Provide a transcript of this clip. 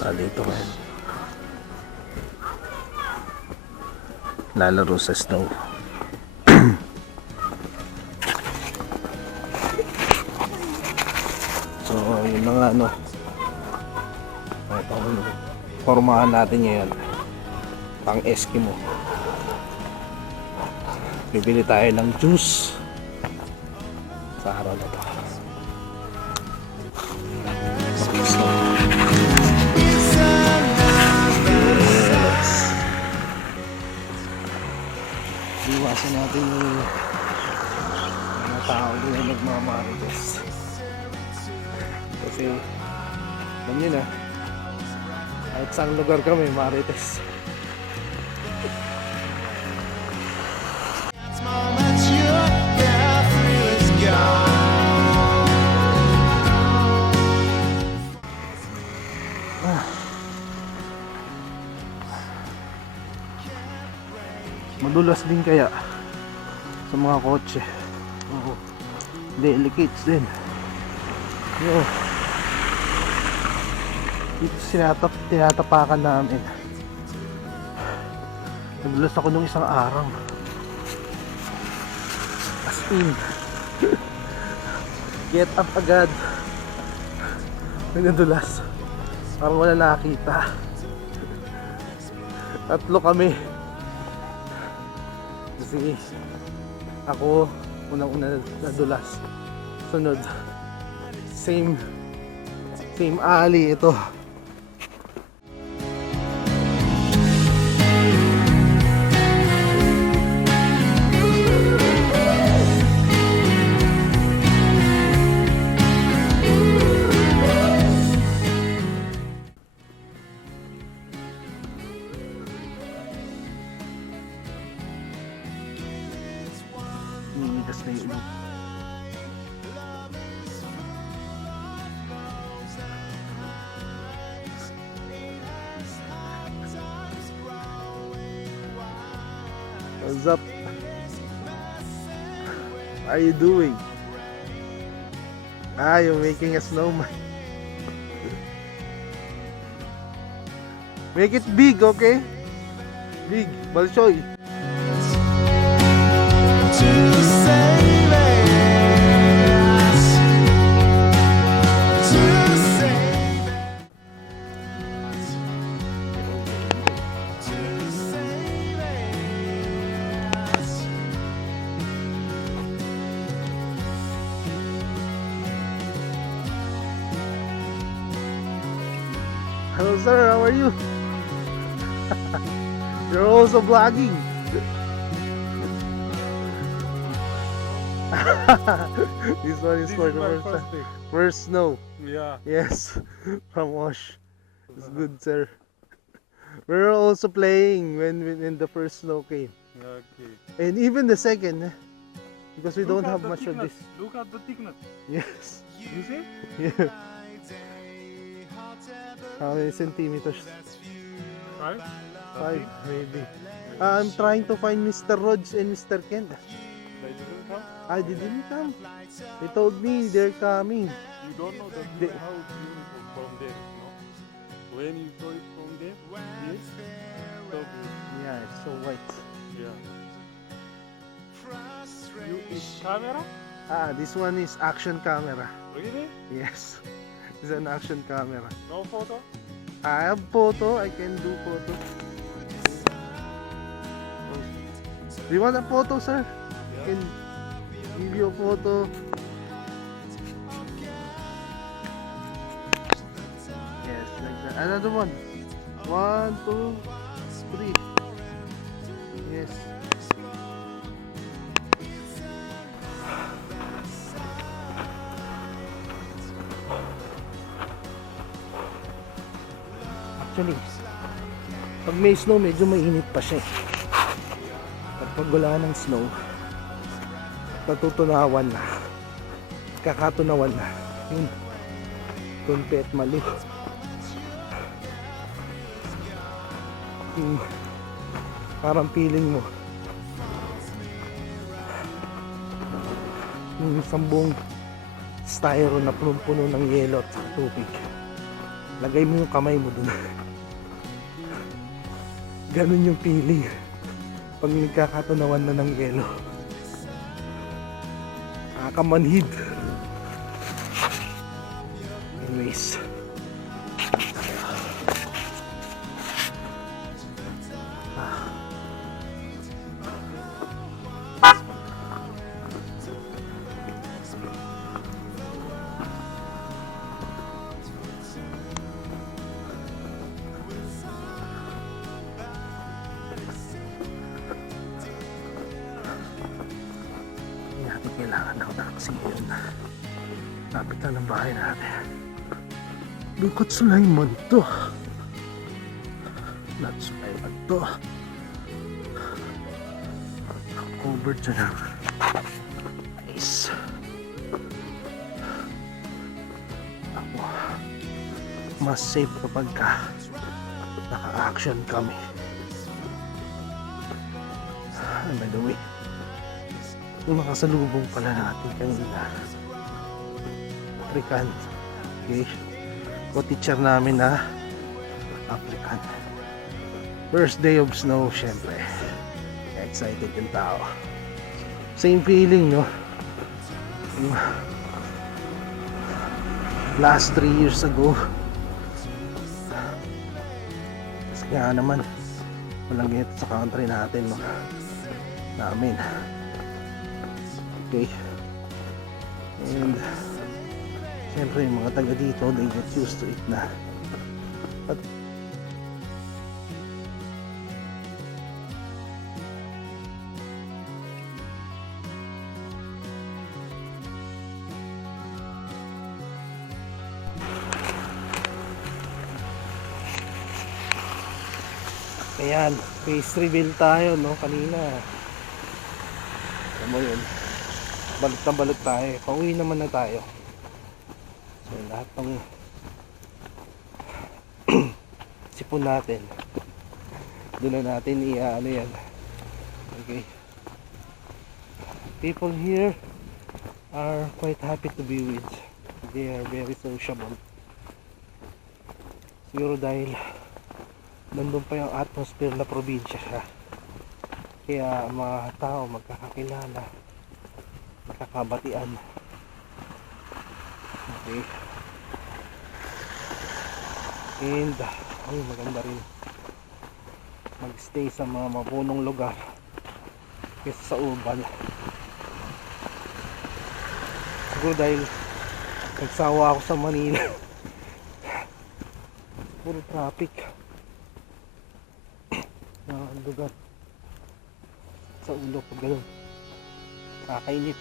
Dito ngayon lalaro sa snow. So yun na nga, no, formahan natin ngayon pang Eskimo. Bibili tayo ng juice sa araw na to. Iwasan natin yung mga tao din na nagmamarites. Kasi alam nyo na, kahit saan lugar kami marites. Madulas din kaya sa mga kotse. Oo. Delicates din. Yo. Dito tinatapakan namin. Nadulas ako nung isang araw. As in. Get up agad. Nadulas. Parang wala nakita. Tatlo kami. Kasi ako unang-una nadulas. Sunod same alley ito. Ninigas na yung ilong. What's up? What are you doing? You're making a snowman. Make it big, okay? Big, Balshoy. Hello sir, how are you? You're also vlogging. This one is for the first snow. Yeah. Yes, from Osh. It's good, sir. We're also playing when the first snow came, Okay. and even the second, because we Look don't at have the much of thickness. this. Look at the thickness. Yes. You see? Yeah. How many centimeters? 5? 5 maybe. I'm trying to find Mr. Rhodes and Mr. Kent. They didn't come? I didn't come. They told me they're coming. You don't know that They- how it's beautiful from there, no? When you saw it from there, yes, so beautiful. Yeah, it's so white. Yeah. You is camera? This one is action camera. Really? Yes, it's an action camera. No photo? I have photo. I can do photo. Do you want a photo, sir? I can give you a photo. Yes, like that. Another one. 1, 2, 3. Yes. Actually, pag may snow, medyo mainit pa siya. At pag wala ng snow, natutunawan na. Kakatunawan na. Yun. Kunti at mali. Parang feeling mo yung isang buong styro na punong-puno ng yelo at tubig. Lagay mo yung kamay mo dun. Ganun yung feeling pag nagkakatunawan na ng yelo. Nakakamanhid. Anyways, hindi natin kailangan ng taxi ngayon. Lapit lang ng bahay natin. Lukot Sulaiman to. Not Sulaiman to. Covered siya ng ice. Ako, mas safe kapag naka-action kami. And by the way, yung nakasalubong pala natin kanina, African. Okay, co-teacher namin na African. First day of snow, syempre excited yung tao. Same feeling, no? Yung last 3 years ago, kasi nga naman walang ganito sa country natin, no? Namin. Okay, and siyempre yung mga taga dito, they get used to it na. At ayan, face reveal tayo, no? Kanina alam mo yun, balot na balot tayo. Pauwi naman na tayo. So lahat ng sipon natin doon na natin ano yan. Okay, people here are quite happy to be with. They are very sociable. Siguro dahil nandun pa yung atmosphere na probinsya siya, kaya mga tao magkakakilala, magkakabatian. Okay, and ay maganda rin magstay sa mga mapunong lugar kaysa sa urban. Siguro dahil nagsawa ako sa Manila. Puro traffic na lugar sa ulo pag gano'n, kakainit.